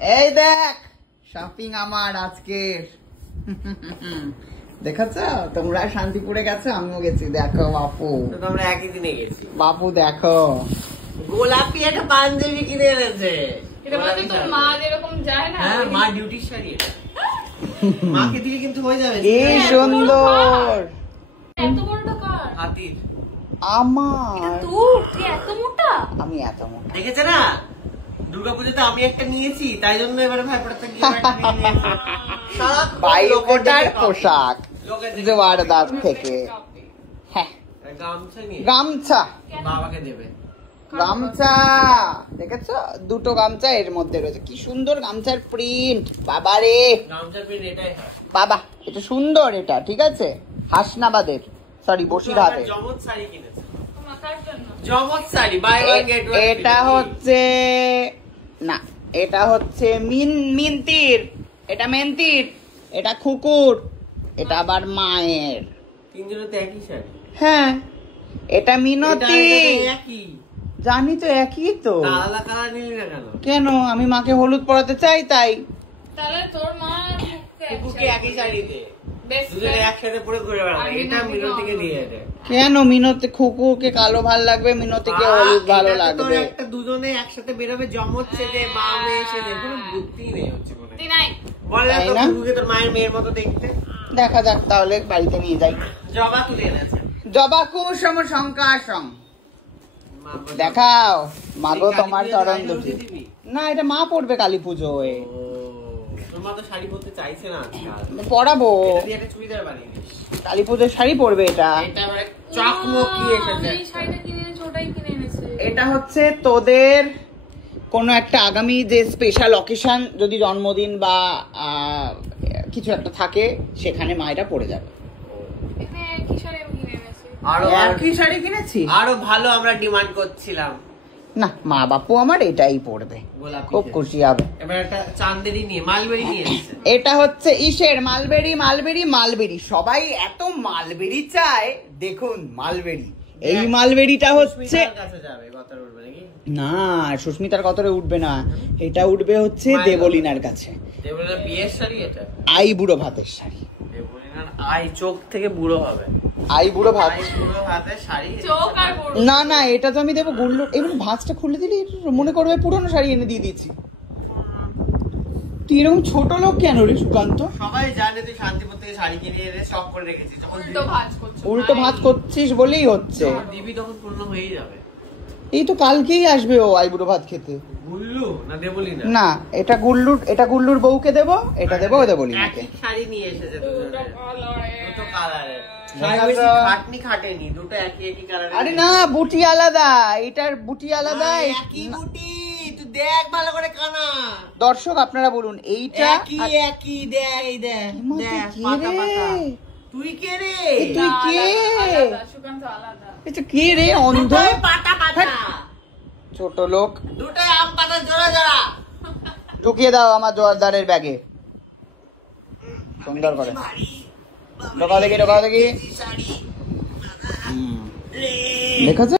এই দেখ শপিং আমার আজকের। দেখেছ তোমরা শান্তিপুরে গেছো, আমিও গেছি। দেখো বাপু, আমরা একই দিনে গেছি। বাপু দেখো গোলাপি একটা পাঞ্জাবি কিনে এনেছে। এটা মানে তোর মা যেরকম যায় না। হ্যাঁ, মা ডিউটির শাড়ি এটা। মাকে দিলে কিন্তু হয়ে যাবে। কি সুন্দর। এত বড়টা কার? হাতির। আমার তুই এত মোটা? আমি এত মোটা। দেখেছে না, দুর্গাপূজাতে আমি একটা নিয়েছি, তাই জন্য এবারে ভাইপোটাতে গিয়ে একটা নিয়ে নিয়েছি। ভাইফোঁটার পোশাক জোয়ার দাঁত থেকে। হ্যাঁ, গামছা নিয়ে গামছা বাবাকে দেবে। গামছা দেখেছো, দুটো গামছা এর মধ্যে রয়েছে। কি সুন্দর গামছার প্রিন্ট, বাবারে গামছার প্রিন্ট এটাই হয় বাবা, এটা সুন্দর। এটা ঠিক আছে, হাসনাবাদের, সরি বসিরহাটের। জমজ শাড়ি কিনেছে, মাথার জন্য জমজ sari, buy one get one. এটা হচ্ছে না, এটা হচ্ছে মিন্তির, এটা মেন্তির, এটা খুকুর, এটা আবার মায়ের। তিনজনের তো একই শাড়ি। হ্যাঁ, এটা মিনতি। এটা একই, জানি তো একই তো। আলাদা কালার নিলি না কেন? কেন, আমি মাকে হলুদ পরাতে চাই তাই। তাহলে তোর মা কুকুরকে একই শাড়ি দে, বেস্ট দুজনে একসাথে পরে ঘুরে বেড়াবে। এটা মিনতিকে দিয়ে দে। কেন, মিনতি খুকুকে কালো ভাল লাগবে, মিনতিকে হলুদ ভালো লাগবে। একটা দুজনে একসাথে বেরোবে, জমজ ছেলে মা মেয়ে ছেলে, কোনো বুদ্ধি নেই হচ্ছে কোনো। তুই নাই বলে তাই তো না? কুকুরকে তোর মায়ের মেয়ের মতো দেখতে। দেখা যাক, তাহলে বাড়িতে নিয়ে যাই। জবা তুলে এনেছে। জবা কুসুম শঙ্কাসম মা বলে, দেখাও মাগো এই তোমার কালী চরণ পুজোতে দুটি। আইলেও দিবি? না, এটা মা পড়বে কালী পুজোয়। ও, তোর মা তো শাড়ি পরতে চাইছে না আজকাল। পরাবো, এটা দিয়ে একটা চুড়িদার বানিয়ে নিস। কালী পুজোর শাড়ি পরবে এটা। এটা মানে চকমকি এসেছে। এই শাড়িটা কিনে এনেছে, ওটাই কিনে এনেছে। এটা হচ্ছে তোদের কোনো একটা আগামী যে স্পেশাল অকেশন, যদি জন্মদিন বা কিছু একটা থাকে, সেখানে মা এটা পরে যাবে। এখানে একই শাড়ি আমি কিনে এনেছি। আরো একই শাড়ি কিনেছি। আরো ভালো আমরা ডিমান্ড করছিলাম। না, মা বাপু আমার এটাই পরবে, গোলাপি খুব খুশি হবে। এবার একটা চান্দেরি নিয়ে মালবেরি নিয়ে এসেছে। এটা হচ্ছে ইসের মালবেরি, মালবেরি, মালবেরি। সবাই এত মালবেরি চায়, দেখুন মালবেরি। এই মালবেরিটা হচ্ছে সুস্মিতার কাছে যাবে, কথার উঠবে নাকি? না, সুস্মিতার কতরে উঠবে না, এটা উঠবে হচ্ছে মায়ের দেবলিনার কাছে। দেবলিনার বিয়ের শাড়ি এটা। আই বুড়ো ভাতের শাড়ি। দেবলিনার আই চোখ থেকে বুড়ো হবে। আই বুড়ো ভাত। আই বুড়ো হাতের শাড়ি। চোখ আর বড়। না না, এটা তো আমি দেবো গুল্লো। এবার ভাঁজটা খুলে দিলি মনে করবে পুরনো শাড়ি এনে দিয়ে দিচ্ছি। তুই এরকম ছোট লোক কেন রে সুকান্ত? সবাই জানে তুই শান্তিপুর থেকে শাড়ি কিনে এনে সব করে রেখেছিস, যখন উল্টো ভাঁজ করছো। উল্টো ভাত করছিস বলেই হচ্ছে। দিবি তখন পূর্ণ হয়েই যাবে। এই তো কালকেই আসবে ও আই বুড়ো ভাত খেতে। গুল্লু না দেবলিনা? না, এটা গুল্লুর বউকে দেবো, এটা দেবো দেবলিনাকে। একই শাড়ি নিয়ে এসেছে দুজনে, দুটো কালারের। দেখা বেশি যাক। খাটনি খাটেনি, দুটো একই একই কালারের। আরে না, বুটি আলাদা, এটার বুটি আলাদা। একই বুটি, তুই দেখ ভালো করে কানা। দর্শক আপনারা বলুন, এইটা একই একই, দেখ এই দেখ, দেখ কে পাতা রে? পাতা। তুই কে রে? এ তুই কে? আলাদা, সুকান্ত আলাদা। এটা কে রে, অন্ধ দুটোই পাতা পাতা, ছোট লোক। দুটোই আম পাতা জোড়া জোড়া। ঢুকিয়ে দাও আমার জোয়ারদারের ব্যাগে সুন্দর করে। ঢোকাও দেখি, ঢোকাও দেখি। শাড়ি দেখেছো?